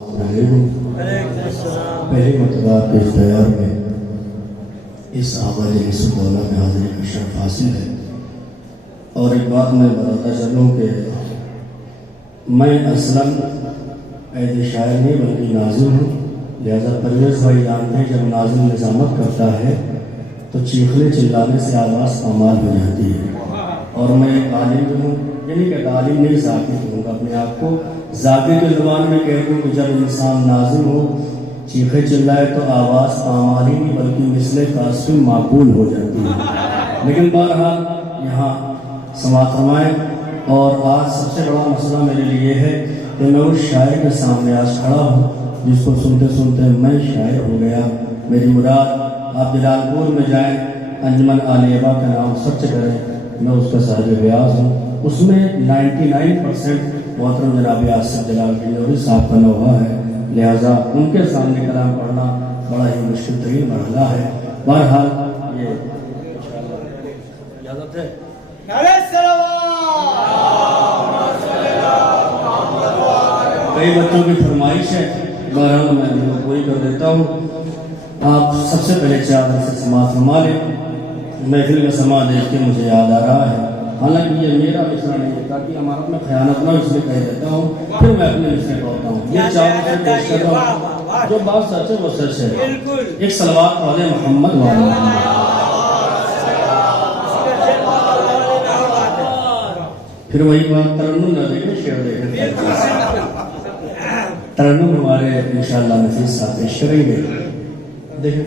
پہلی مرتبہ آپ کے اختیار میں اس آغاز جلسہ الدولہ میں حاضری کا شرف حاصل ہے، اور ایک بات میں بتاتا چلوں کہ میں اصلاً عہد شاعر نہیں بلکہ ناظم ہوں، لہذا پرویز بھائی جانتے ہیں جب ناظم نظامت کرتا ہے تو چیخنے چلانے سے آواز پامال ہو جاتی ہے، اور میں ایک عالم بھی ہوں، یعنی کہ تعلیم نہیں ذاتی کہوں گا اپنے آپ کو، ذاتی کے زبان میں کہہ دوں کہ جب انسان ناظم ہو چیخے چلائے تو آواز پامال ہی نہیں بلکہ مثل قاسم معقول ہو جاتی ہے۔ لیکن بہرحال یہاں سماعت فرمائیں، اور آج سب سے بڑا مسئلہ میرے لیے ہے کہ میں اس شاعر کے سامنے آج کھڑا ہوں جس کو سنتے سنتے میں شاعر ہو گیا۔ میری مراد آپ جلال پور میں جائیں، انجمن عالیہ کا نام سرچ کریں، میں اس کا صاحب ریاض ہوں، اس میں 99% محترم جناب آصف جلال گنجوری صاحب کا نوحہ ہے، لہٰذا ان کے سامنے کلام پڑھنا بڑا ہی مشکل ترین مرحلہ ہے۔ بہرحال یہ اجازت ہے؟ کئی بچوں کی فرمائش ہے، بہرحال میں ان کو پوری کر دیتا ہوں۔ آپ سب سے پہلے چادر سے سماعت فرما لیں۔ محفل کا سما دیکھ کے مجھے یاد آ رہا ہے، حالانکہ یہ میرا مصرع نہیں ہے تاکہ امانت میں خیانت نہ ہو، اس لیے کہہ دیتا ہوں، پھر میں اپنے مصرع پڑھتا ہوں۔ یہ چادر سے پیش کر رہا ہوں، جو بات سچ ہے وہ سچ ہے۔ ایک صلوات والے محمد والے پھر وہی بات، ترنم نہ دیکھیں شعر دیکھیں۔ ترنم ہمارے انشاءاللہ نفیس صاحب پیش کریں گے، دیکھیں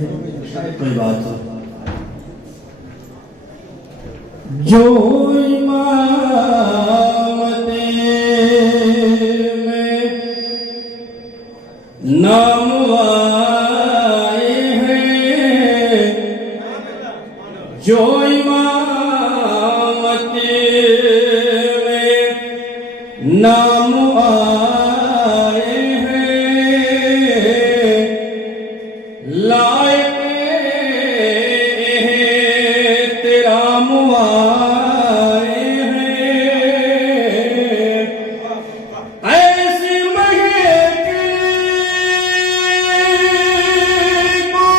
شاید کوئی بات ہو۔ جو امامتے میں نام آئے ہیں، جو امامتے میں نام آئے ہیں، لائق احترام آئے ہیں، ایسی مہک کو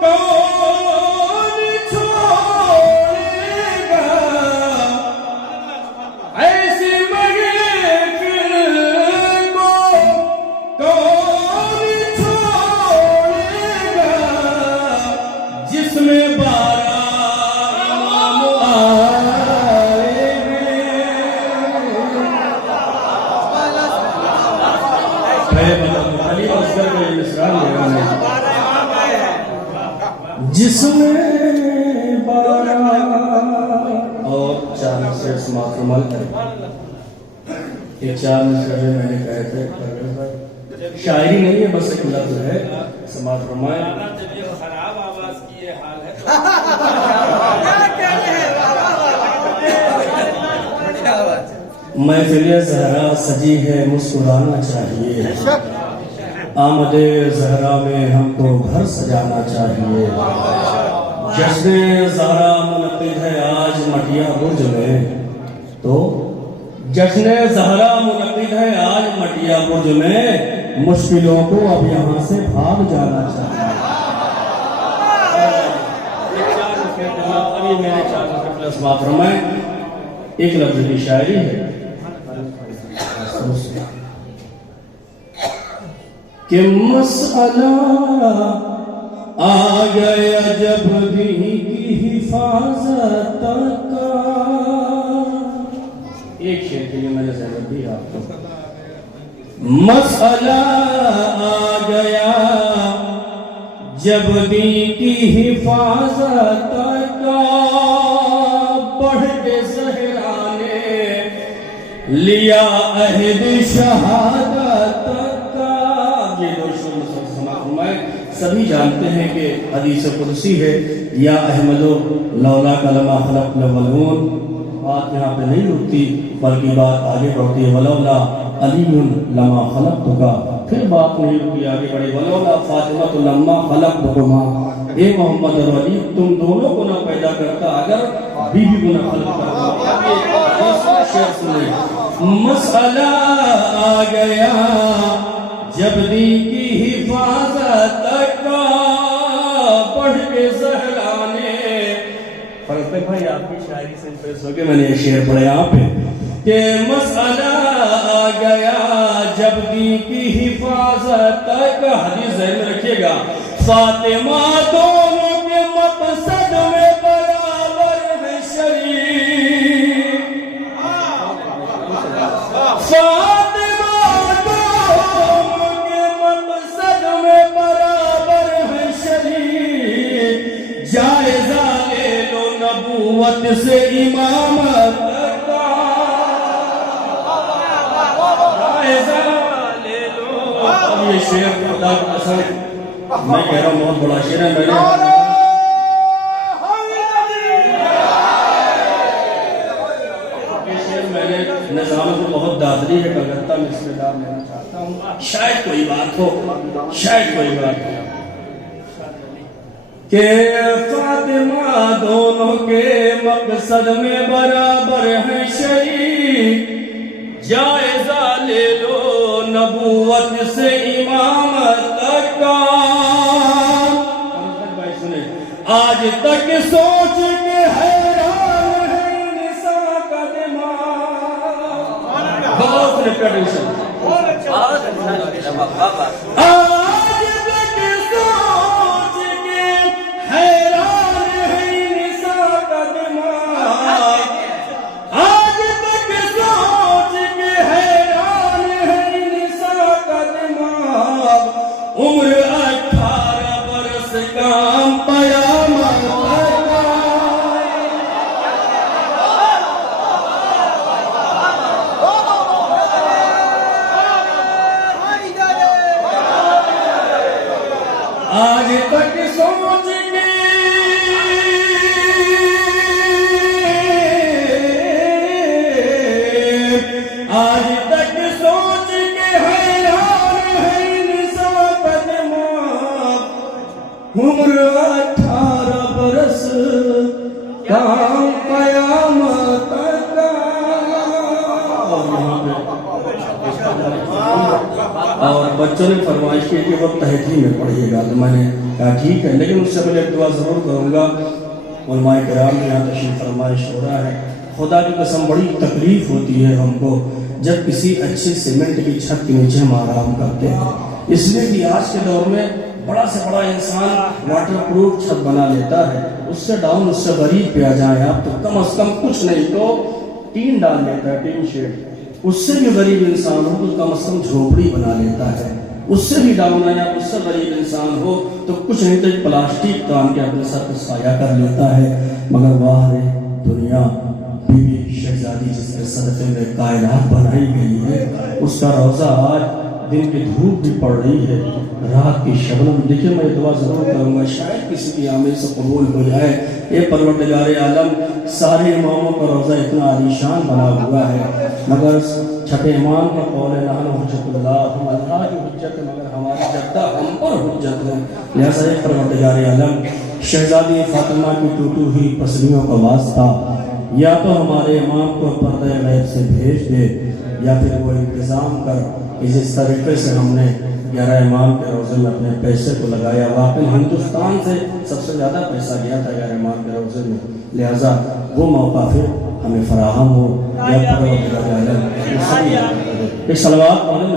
کون چھوڑے گا، ایسی مہک کو کون چھوڑے گا، جس میں جس میں بارہ اور چار سے سماعت فرمال کریں۔ یہ چار مصرعے میں نے کہے تھے، شاعری نہیں ہے بس ایک لفظ ہے، سماعت فرمائیں۔ خراب آواز کی یہ حال ہے، محفل زہرا سجی ہے مسکرانا چاہیے، آمد زہرا میں ہم کو گھر سجانا چاہیے، جشن زہرا منعقد ہے آج مٹیا برج میں، تو جشن زہرا منعقد ہے آج مٹیا برج میں، مشکلوں کو اب یہاں سے بھاگ جانا چاہیے۔ ابھی میں نے 4 پلس بات فرمائیں، ایک لفظ کی شاعری ہے کہ مسئلہ آ گیا جب دین کی حفاظت کا، ایک شعر کے لیے میں نے ضرورت دی آپ کو، مسئلہ آ گیا جب دین کی حفاظت کا، بڑھ کے زہرا نے لیا عہد شہادت کا۔ یہ دو شعر سبھی جانتے ہیں کہ حدیث قدسی ہے، یا احمدو لولا لما خلقت الاولون، بات یہاں پہ نہیں رکتی بلکہ بات آگے بڑھتی ہے، ولولا علی لما خلقتک، پھر بات نہیں رکی آگے بڑھی، ولولا فاطمہ لما خلقتکما، اے محمد اور علی تم دونوں کو نہ پیدا کرتا اگر بیوی کو نہ خلق کرتا۔ مسئلہ آ گیا جب دین کی حفاظت کا پڑھ کے سہلانے. فرق پہ بھائی آپ کی شاعری سے امپریس ہو کے میں نے یہ شعر پڑھا یہاں پہ کہ مسئلہ آ گیا جب دین کی حفاظت کا. حدیث ذہن میں رکھیے گا. فاطمہ دونوں کے مقصد میں برابر ہے شریک. فاطمہ دونوں کے مقصد میں برابر ہے شریک. جائزہ لے لو نبوت سے امامت کا. جائزہ لے لو. اب یہ شعر خدا کی قسم میں کہہ رہا ہوں بہت بڑا شعر ہے. میں نے نظام کو بہت دادری ہے کلکتہ میں اس میں دار لینا چاہتا ہوں. شاید کوئی بات ہو, شاید کوئی بات ہو کہ فاطمہ دونوں کے مقصد میں برابر ہیں شریک. جائزہ لے لو نبوت سے امامت کا. آج تک سوچ کے حیران ہے نساء کا دماغ. بہت ریپیٹیشن. آج تک سوچ کے حیران ہے نساء کا دماغ. آج تک سوچ کے حیران ہے نساء کا دماغ. عمر 18 برس کام پیا آج تک سوچ کے آج تک سوچ کے حیران ہے نساء کا دماغ. عمر 18 برس کام قیامت کا. اور بچوں نے فرمائش کی کہ وہ تہجی میں پڑھیے گا. تو میں نے کہا ٹھیک ہے, لیکن اس سے پہلے ایک دعا ضرور کروں گا. علماء کرام میں یہاں تشریف فرمائش ہو رہا ہے. خدا کی قسم بڑی تکلیف ہوتی ہے ہم کو جب کسی اچھی سیمنٹ کی چھت کے نیچے ہم آرام کرتے ہیں, اس لیے کہ آج کے دور میں بڑا سے بڑا انسان واٹر پروف چھت بنا لیتا ہے. اس سے ڈاؤن, اس سے غریب پہ آ جائیں آپ تو کم از کم کچھ نہیں تو ٹین ڈال لیتا ہے, ٹین شیڈ. اس سے بھی غریب انسان ہو تو کم از کم جھوپڑی بنا لیتا ہے. اس سے بھی ڈاؤن آیا, اس سے غریب انسان ہو تو کچھ نہیں تو پلاسٹک کام کے اپنے سر کو سایہ کر لیتا ہے. مگر واہ رے دنیا, بیوی شہزادی جس کے صدقے میں کائنات بنائی گئی ہے, اس کا روزہ آج دن کی دھوپ بھی پڑ رہی ہے, رات کی شبنم. دیکھیں میں دعا ضرور کروں گا شاید کسی کی عامل سے قبول ہو جائے. اے پروردگار عالم, سارے اماموں کا روزہ اتنا عالیشان بنا ہوا ہے, مگر چھٹے امام کا قول ہے نحن حجت اللہ, ہم اللہ کی حجت ہے مگر ہماری جدہ ہم پر حجت ہے. لہذا اے پروردگار عالم, شہزادی فاطمہ کی ٹوٹی ہوئی پسلیوں کا واسطہ یا تو ہمارے امام کو پردہ غیب سے بھیج دے یا پھر وہ انتظام کر کہ جس طریقے سے ہم نے 11 امام کے روزے میں اپنے پیسے کو لگایا. واقعی ہندوستان سے سب سے زیادہ پیسہ گیا تھا 11 امام کے روزے میں. لہٰذا وہ موقع پھر ہمیں فراہم ہو. ایک صلوات پڑھیں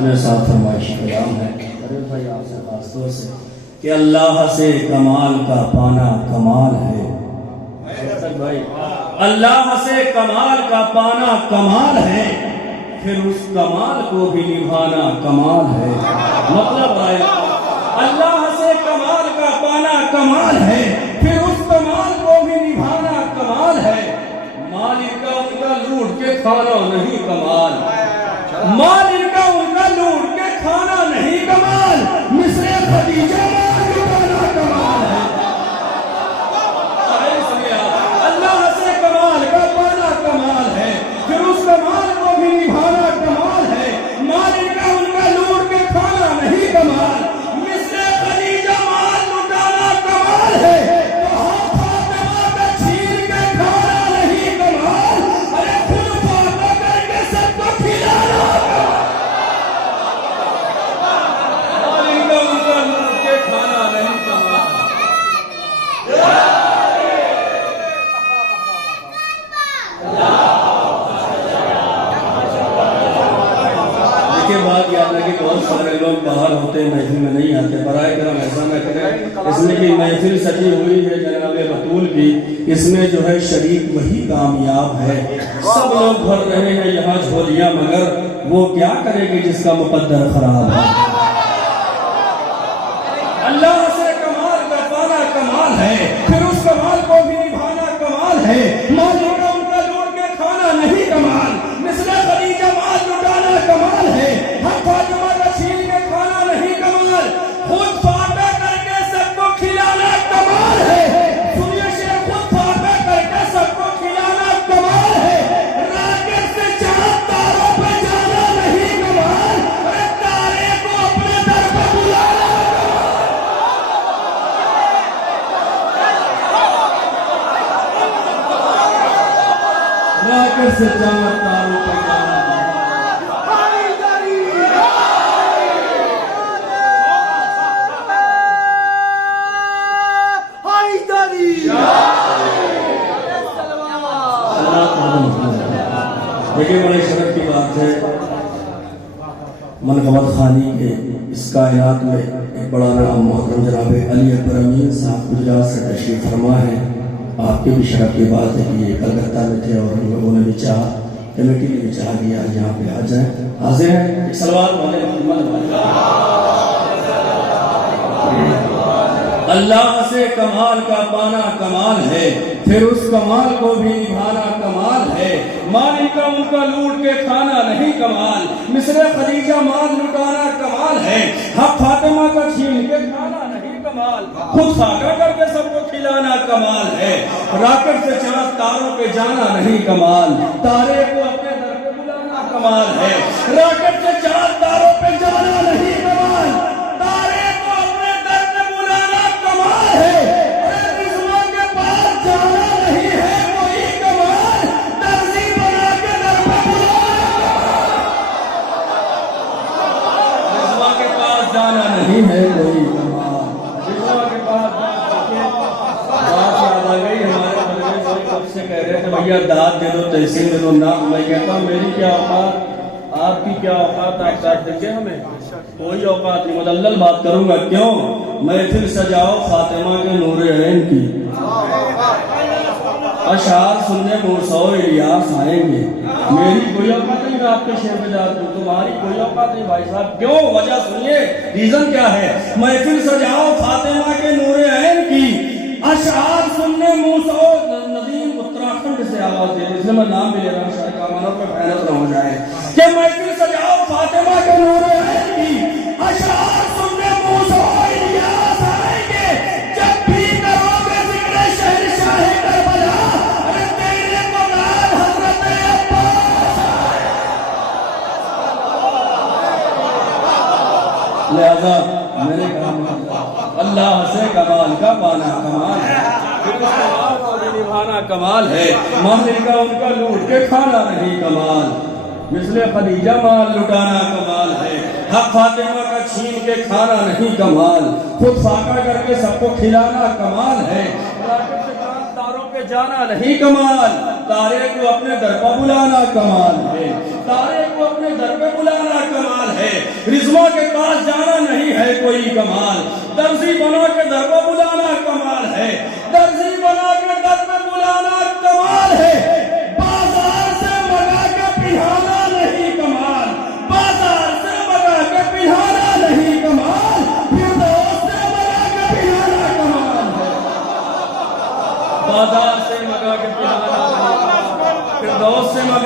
میں ساتھ فرمائش کلام ہے. ارے بھائی آپ سے خاص طور سے کہ اللہ سے کمال کا پانا کمال ہے. بھائی اللہ سے کمال کا پانا کمال ہے, پھر اس کمال کو بھی نبھانا کمال ہے. مطلب ہے اللہ سے کمال کا پانا کمال ہے, پھر اس کمال کو بھی نبھانا کمال ہے. مالک کا ان کا لوٹ کے کھانا نہیں کمال، مال ان کا لوٹ کے کھانا نہیں کمال، مصر خدیجہ مال لٹانا کمال ہے۔ اللہ سے کمال کا پانا کمال ہے، پھر اس کمال کو بھی نبھانا کمال ہے، مال ان کا لوٹ کے کھانا نہیں کمال، مصر خدیجہ مال لٹانا کمال ہے، تو ہم فاطمہ کا چھین کے کھانا نہیں کمال، ارے خود فاطمہ کر کے سب کو کھلانا مال ان کا لوٹ کے کھانا نہیں کمال۔ کے بعد یاد رکھے بہت سارے لوگ باہر ہوتے ہیں، محفل میں نہیں آتے، برائے کرم ایسا نہ کریں، اس میں کہ محفل سجی ہوئی ہے جناب بطول کی، اس میں جو ہے شریک وہی کامیاب ہے، سب لوگ بھر رہے ہیں یہاں جھولیاں، مگر وہ کیا کرے گی جس کا مقدر خراب ہے۔ اللہ سے کمال کا پانا کمال ہے، پھر اس کمال کو بھی نبھانا کمال ہے، مال ان کا لوٹ کے کھانا نہیں کمال، مصر خدیجہ مال لٹانا کمال ہے، ہم فاطمہ کا چھین کے کھانا نہیں کمال، خود فاتح کر کے سب کو کھلانا کمال ہے، سنیے شیخ، خود فاتح کر کے سب کو کھلانا کمال ہے، راکٹ سے چاند تاروں پہ جانا نہیں کمال، ارے تارے کو اپنے در پہ بلانا راکٹ سے چاند تاروں پہ جانا دیکھیں بڑے شرف کی بات ہے، منقبت خانی کے اس کائنات میں ایک بڑا نام محترم جناب علی اکبر امین صاحب گجرات سے تشریف فرما ہے، آپ کے بھی شرف کی بات ہے کہ یہ کلکتہ میں تھے اور ان لوگوں نے بھی چاہا، کمیٹی نے بھی چاہا کہ آج یہاں پہ آ جائیں، حاضر ہیں ایک صلوات والے اللہ سے کمال کا پانا کمال ہے، پھر اس کمال کو بھی نبھانا کمال ہے، مال ان کا لوٹ کے کھانا نہیں کمال، مصر خدیجہ مال لٹانا کمال ہے، حق فاطمہ کا چھین کے کھانا نہیں کمال، خود خاکہ کر کے سب کو کھلانا کمال ہے، راکٹ سے چاند تاروں پہ جانا نہیں کمال، تارے کو اپنے در پہ بلانا کمال ہے، راکٹ سے چاند تاروں پہ جانا نہیں کمال، تارے کو اپنے در پہ بلانا کمال ہے، رضوان کے پاس جانا نہیں ہے کوئی کمال، درزی بنا کے در پہ بلانا، رضوان کے پاس جانا نہیں ہے کوئی کمال، رضوان کے پاس بات یاد آ گئی، ہمارے بڑے بڑے کب سے کہہ رہے تھے بھیا داد دے دو تحسین دے دو، نہ میں کہتا ہوں میری کیا اوقات آپ کی کیا اوقات، آپ داد دیجئے ہمیں، کوئی اوقات نہیں، مدلل بات کروں گا، کیوں محفل سجاؤ فاطمہ کے نور عین کی، اشعار سننے موسیٰ الیاس آئیں گے، میری کوئی اوقات نہیں میں آپ کے شہر میں جاتا ہوں، تمہاری کوئی اوقات نہیں بھائی صاحب، کیوں وجہ سنیے، ریزن کیا ہے، محفل سجاؤ فاطمہ کے نور عین کی، اشعار سننے موسیٰ ندیم اتراکھنڈ سے آواز دے اس لیے میں نام بھی لے رہا ہوں شاید کامانوں پہ فیلت نہ ہو جائے کہ محفل سجاؤ فاطمہ کے نور عین کی، اشعار سننے موسیٰ الیاس آئیں گے، جب بھی کرو گے ذکر شہنشاہ کربلا، ارے تیرے مدار حضرت عباس آئے، لہذا میں نے کہا اللہ سے کمال کا پانا کمال ہے، پھر اس کمال کو بھی نبھانا کمال ہے، مال ان کا لوٹ کے کھانا نہیں کمال، مثل خدیجہ مال لٹانا کمال ہے، حق فاطمہ کا چھین کے کھانا نہیں کمال، خود فاقہ کر کے سب کو کھلانا کمال ہے، راکٹ سے چاند تاروں پہ جانا نہیں کمال، تارے کو اپنے در پہ بلانا کمال ہے، تارے کو اپنے در پہ بلانا کمال ہے، رضوان کے پاس جانا نہیں ہے کوئی کمال، درزی بنا کے در پہ بلانا کمال ہے، درزی بنا کے در پہ بلانا کمال ہے، بازار سے منگا کے پہنانا نہیں کمال، بازار سے منگا کے پہنانا نہیں کمال، فردوس سے منگا کے پہنانا کمال ہے، بازار سے منگا کے پہنانا نہیں کمال، فردوس سے منگا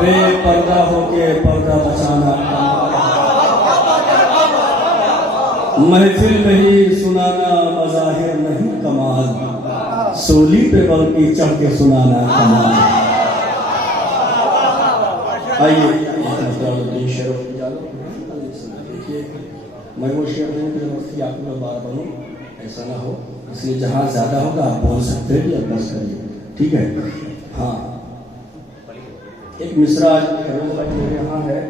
بے پردہ ہو کے پردہ بچانا محفل میں ہی سنانا مظاہر نہیں کمال سولی پہ بلکہ چڑھ کے سنانا کمال آئیے میں وہ شعر نہیں کہ وقت آپ کو بار بنوں ایسا نہ ہو اس لیے جہاں زیادہ ہوگا آپ بول سکتے ہیں کہ بس کریے ٹھیک ہے ہاں ایک مصرع میرے یہاں ہے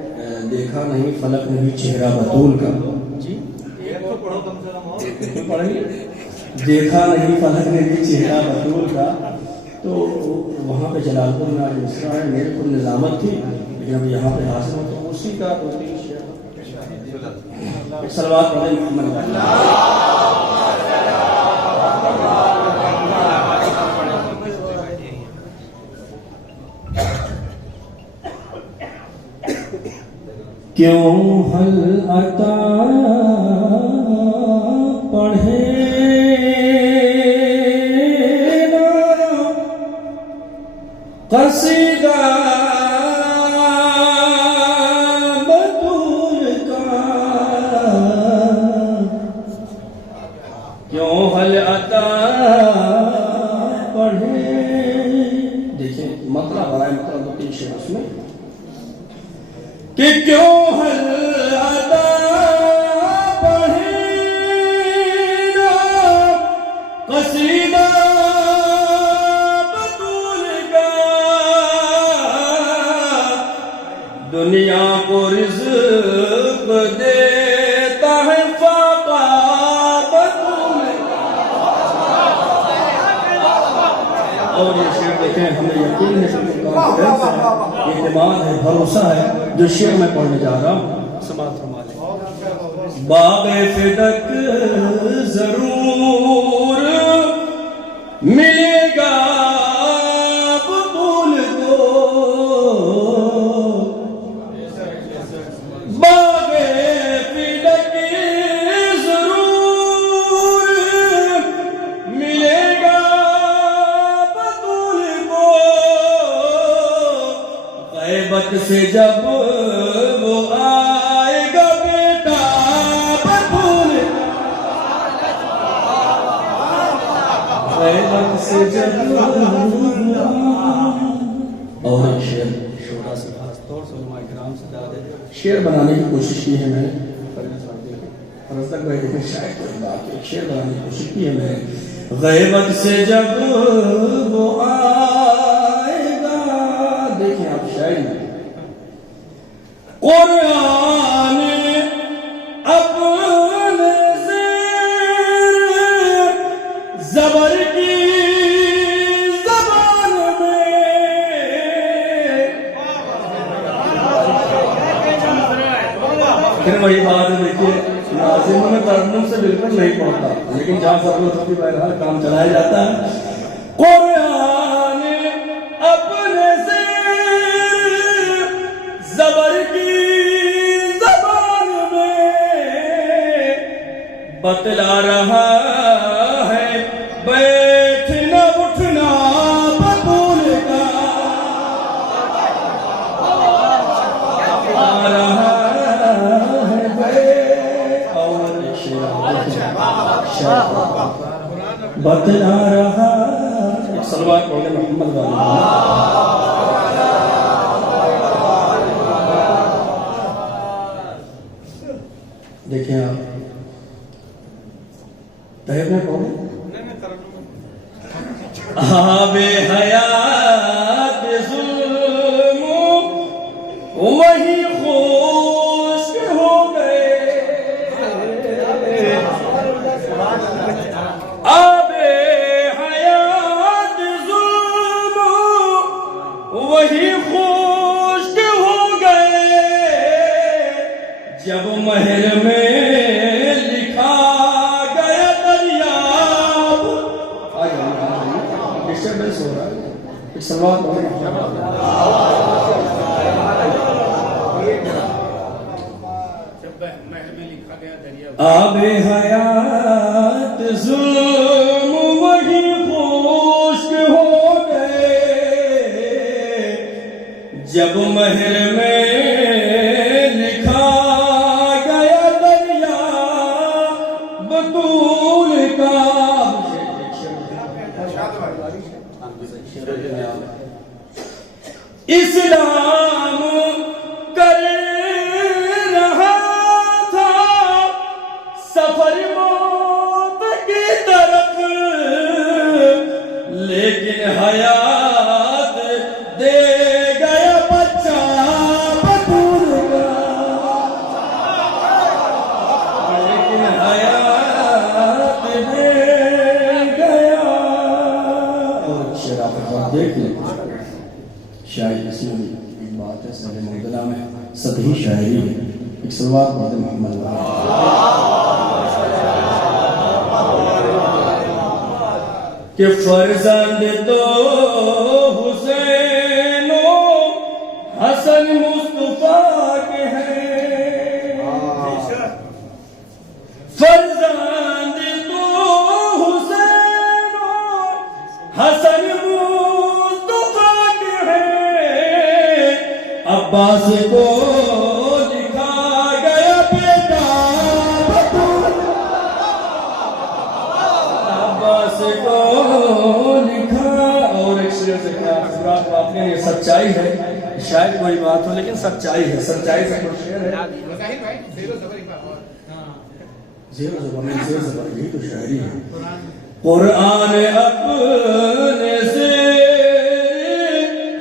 دیکھا نہیں فلک نے بھی چہرہ بطول کا جی دیکھا نہیں فلک نے بھی چہرہ بطول کا تو وہاں پہ جلال پور میں آج مصرع ہے میرے کو نظامت تھی لیکن اب یہاں پہ حاصل ہو تو اسی کا صلوات پڑھیں محمد کیوں حل عطا پڑھے قصیدہ بطول کا کیوں حل عطا پڑھے دیکھیں مطلب برائے مطلب دو تین شعر اس میں کہ کیوں حل عطا پڑھے قصیدہ بطول کا دنیا کو رزق دیتا ہے فاقہ بطول کا اور یہ شعر دیکھیں ہمیں یقین ہے اعتماد ہے بھروسہ ہے جو شعر میں پڑھنے جا رہا ہوں سماعت فرما لیں باغ فدق ضرور ملے گا بطول کو باغ فدق ضرور ملے گا بطول کو غیبت سے جب وہ آئے گا بیٹا بطول غیبت سے جب اور ایک شعر شورا سے خاص طور سے علماء کرام سے زیادہ شعر بنانے کی کوشش کی ہے میں نے فرض تک بھائی دیکھیں شاید کوئی بات ایک شعر بنانے کی کوشش کی ہے میں نے غیبت سے جب وہ آئے گا دیکھیں آپ شاید قرآن اپنے زیر زبر کی زبان میں پھر وہی بات ہے دیکھیے ناظم میں ترنم سے بالکل نہیں پڑھتا لیکن جہاں ضرورت ہوتی بہرحال کام چلایا جاتا ہے قرآن اپنے زیر زبر کی زبان میں بتلا رہا ہے بیٹھنا اٹھنا بطول کا آ رہا بتلا رہا صلوات پڑھیں محمد والی دیکھیں آپ تحب میں پڑھیں آب حیات ظلم وہی خشک ہو گئے آب حیات ظلم وہی خشک ہو گئے جب مہر میں لکھا گیا دریاب ڈسٹربنس ہو رہا ہے ایک سوال آب حیات ظلم وہی خشک ہو گئے جب مہر میں لکھا گیا دریا بطول کا اسلام کر رہا تھا سفر موت کی طرف، لیکن حیات دے گیا بچہ بطول کا، لیکن حیات دے گیا۔ اور شرافت دیکھ لیں، شاعر اس میں ایک بات ہے سر معدلہ میں سطحی شاعری ہے، ایک سلوات پڑھتے محمد کہ فرزند تو حسین و حسن مصطفیٰ کے ہیں، فرزند تو حسین و حسن مصطفیٰ کے ہیں، عباس کو لکھا گیا بیٹا بطول، عباس کو لکھا۔ اور ایک شعر سے کیا حضرات بات نہیں، یہ سچائی ہے، شاید کوئی بات ہو لیکن سچائی ہے، سچائی سے کوئی شعر ہے۔ زیر و زبر میں زیر زبر یہی تو شاعری ہے۔ قرآن اپنے سے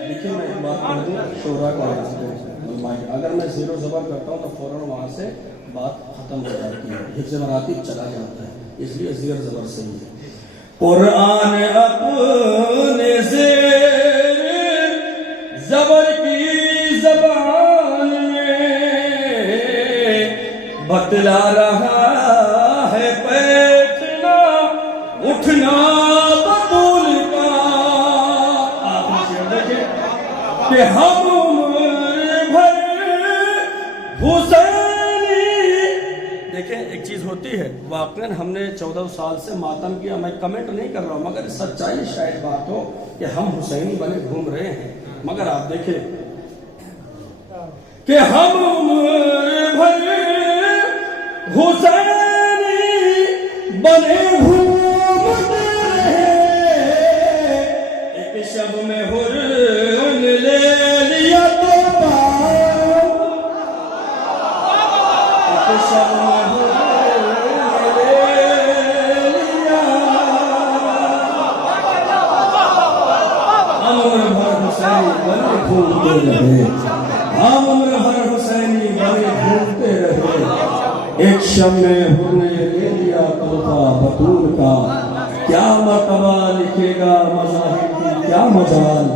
دیکھیں، میں ایک بات کر دوں شعراء کا اگر میں زیر و زبر کرتا ہوں تو فوراً وہاں سے بات ختم ہو جاتی ہے، حفظ مراتب چلا جاتا ہے، اس لیے زیر زبر سے ہی ہے۔ قرآن اپنے زیر زبر کی زبان میں بتلا رہا ہے بیٹھنا اٹھنا بطول کا۔ آپ شعر دیکھیں کہ ہم حسینی، دیکھیں ایک چیز ہوتی ہے، واقعاً ہم نے 14 سال سے ماتم کیا، میں کمنٹ نہیں کر رہا ہوں، مگر سچائی شاید بات ہو کہ ہم حسینی بنے گھوم رہے ہیں، مگر آپ دیکھیں کہ ہم بھر حسینی بنے گھومتے رہے، ایک شب میں حر نے لے لیا تو شب میں حر نے لے لیا، ہم عمر بھر حسینی بنے گھومتے رہے، ہم عمر بھر حسینی بنے گھومتے رہے، ایک شب میں حر نے لے لیا تحفہ بطول کا۔ کیا مرتبہ لکھے گا مذاہب کی کیا مجال،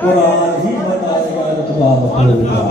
قرآن ہی بتائے گا رتبہ بطول کا۔